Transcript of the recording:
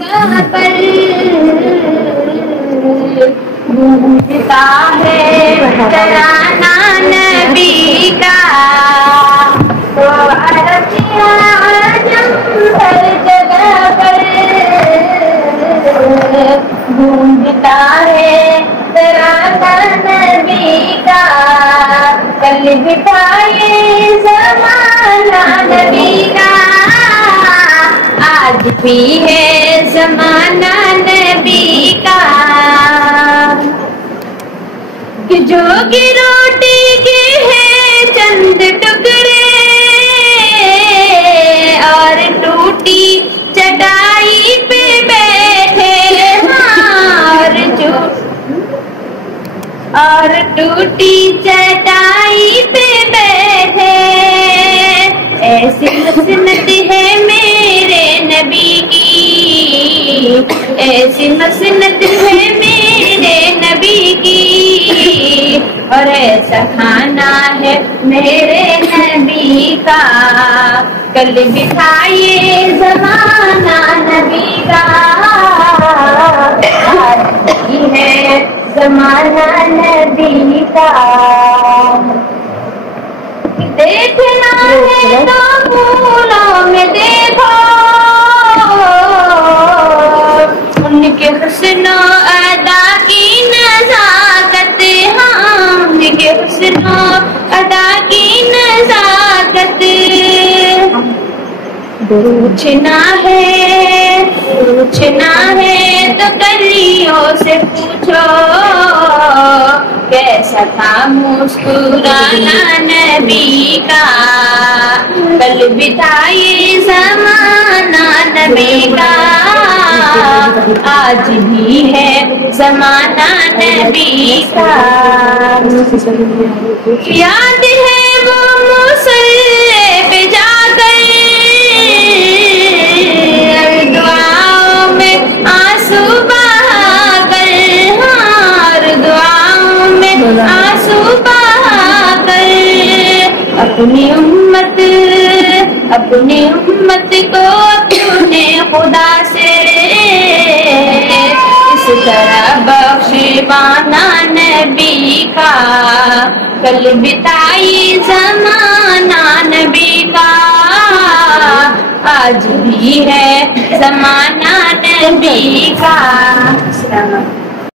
پر گونجتا ہے ترانہ نبی کا، تو عرب عجم ہر جگہ پر گونجتا ہے ترانہ نبی کا، کل بٹھائے زمانہ نبی کا، آج بھی ہے زمانہ نبی کا، کہ جو کہ روٹی کے ہیں چند ٹکڑے اور ٹوٹی چٹائی پہ بیٹھے، اور ٹوٹی چٹائی پہ بیٹھے، ایسی مسنت ہے میرے نبی کی، ایسی مسنت ہے میرے نبی کی، اور ایسا کھانا ہے میرے نبی کا، کل بٹھائیے زمانہ نبی کا، آج بھی ہے زمانہ نبی کا، دیکھنا ہے تو پھولوں میں دیکھو ان کے حسن و ادا کی نزاکت، ہاں ان کے حسن و ادا کی نزاکت، پوچھنا ہے تو کلیوں سے پوچھو، کیسا تھا مسکرانا نبی کا، کل بتائیے زمانہ نبی کا، آج بھی ہے زمانہ نبی کا، یاد ہے وہ مصلی پہ جا کر دعاؤں میں آنسو بہا کر، ہار دعاؤں میں آنسو بہا کر، اپنی امت کو اپنے خدا سے اس طرح بخشوانا نبی کا، کل بتائی زمانہ نبی کا، آج بھی ہے زمانہ نبی کا۔